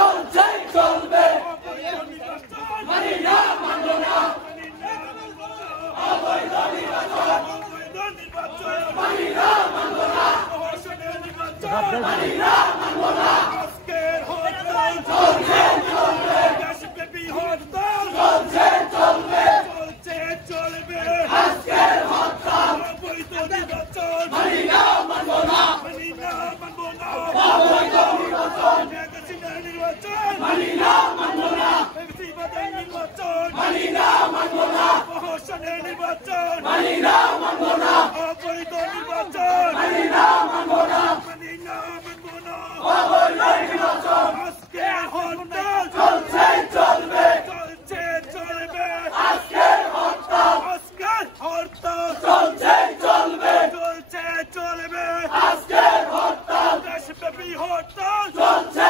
চলছে চলবে মানি না মানব না অবৈধ নির্বাচন মানি না মানব না মানি না মানব না আজকের হরতাল চলছে চলবে দেশব্যাপী হরতাল চলছে চলবে চলছে চলবে আজকের হরতাল অবৈধ নির্বাচন মানি না মানব না মানি না মানব না অবৈধ নির্বাচন নির্বাচন মানি না মানব না নির্বাচন মানি না মানব না প্রহসনের নির্বাচন মানি না মানব না অবৈধ নির্বাচন মানি না মানব না মানি না মানব না অবৈধ নির্বাচন আজকে হরতাল চলছে চলবে চলছে চলবে আজকে হরতাল চলছে চলবে চলছে চলবে আজকে হরতাল দেশব্যাপী হরতাল চলছে